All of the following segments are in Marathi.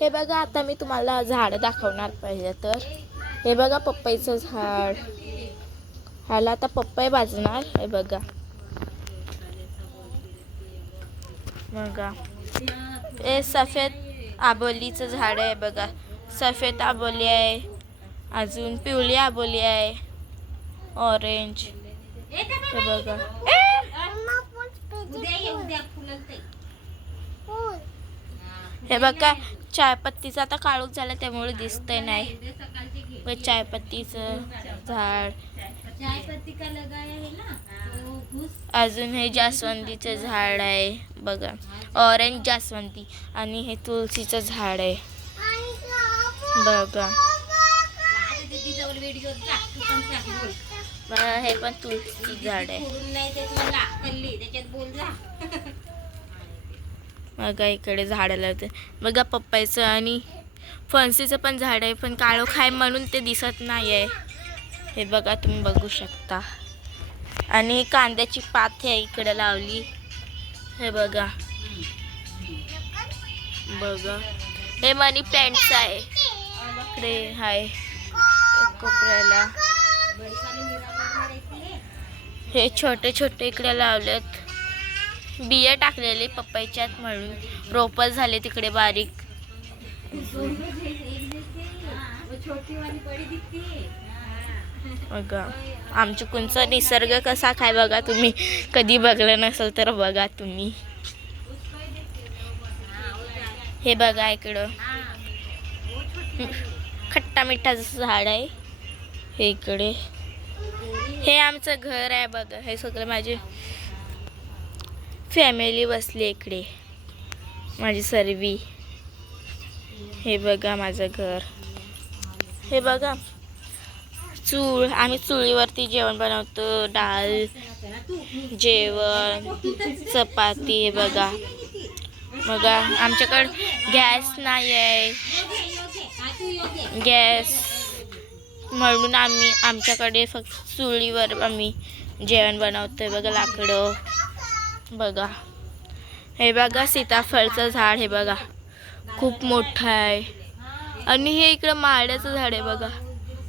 हे बघा, आता मी तुम्हाला झाड दाखवणार पाहिजे तर हे बघा पपईचं झाड. ह्याला आता पपई भाजणार. हे बघा बघा, हे सफेद आबोलीचं झाड आहे बघा. सफेद आबोली आहे, अजून पिवळी आबोली आहे, ऑरेंज. हे बघा, हे बघा चायपत्तीचं आता काळोख झालं त्यामुळे दिसतंय नाही. व चायपत्तीचं झाड, अजून हे जास्वंदीचं झाड आहे बघा, ऑरेंज जास्वंदी. आणि हे तुळशीचं झाड आहे बघा. हे पण तुळशी झाड आहे बघा. इकडे झाड लावते बघा पपईचं आणि फणसीचं पण झाड आहे, पण काळोख आहे म्हणून ते दिसत नाही आहे. हे बघा तुम्ही बघू शकता. आणि कांद्याची पात आहे इकडे लावली. हे बघा बघा, हे मनी प्लांट्स आहे इकडे आहे कोपऱ्याला. हे छोटे छोटे इकडे लावलेत, बिया टाकलेले पपईच्यात म्हणून रोप झाले तिकडे बारीक. बघा आमच्या कुंचा निसर्ग कसा काय बघा. तुम्ही कधी बघलं नसेल तर बघा तुम्ही. हे बघा इकडं खट्टा मिठाचं झाड आहे. हे इकडे हे आमचं घर आहे बघा. हे सगळं माझी फॅमिली बसली इकडे, माझी सर्वी. हे बघा माझं घर. हे बघा चूल, आम्ही चुलीवरती जेवण बनवतो. डाळ, जेवण, चपाती. हे बघा बघा आमच्याकडे गॅस नाही आहे, गॅस म्हणून आमच्याकडे फक्त चुलीवर आम्ही जेवण बनवतोय बघा. लाकडं बघा. हे बघा सीताफळचं झाड. हे बघा खूप मोठं आहे. आणि हे इकडं माड्याचं झाड आहे बघा,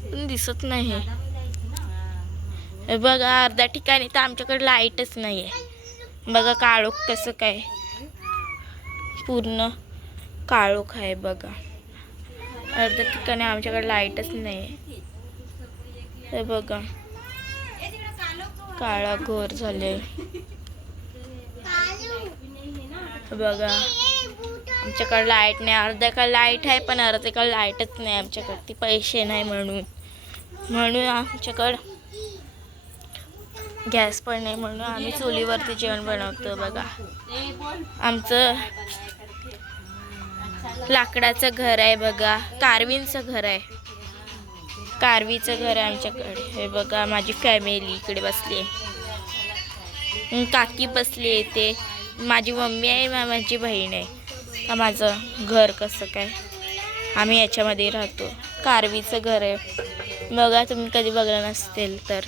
पण दिसत नाही. हे बघा अर्ध्या ठिकाणी तर आमच्याकडे लाईटच नाही आहे बघा. काळोख कसं काय, पूर्ण काळोख आहे बघा. अर्ध्या ठिकाणी आमच्याकडे लाईटच नाही आहे. हे बघा काळा घोर झाले. बघा आमच्याकडे लाईट नाही. अर्ध्याकडे लाईट आहे पण अर्ध्याकडे लाईटच नाही आमच्याकडे. ती पैसे नाही म्हणून आमच्याकडं गॅस पण नाही, म्हणून आम्ही चुलीवरती जेवण बनवतो बघा. आमचं लाकडाचं घर आहे बघा, कारवींचं घर आहे. कारवीचं घर आहे आमच्याकडे. हे बघा माझी फॅमिली इकडे बसली आहे. काकी बसली आहे, ते माझी मम्मी आहे, माझी बहीण आहे. माझं घर कसं काय, आम्ही याच्यामध्ये राहतो. कारवीचं घर आहे बघा. तुम्ही कधी बघलं नसतील तर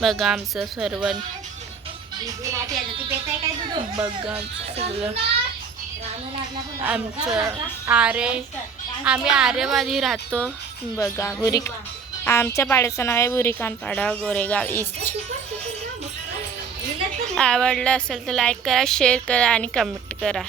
बघा आमचं सर्व बघा. सगळं आमचं आम्ही आरेमध्ये राहतो बघा. आमच्या पाड्याचं नाव आहे बुरिकानपाडा, गोरेगाव ईस्ट. आवडलं असेल तर लाईक करा, शेअर करा आणि कमेंट करा.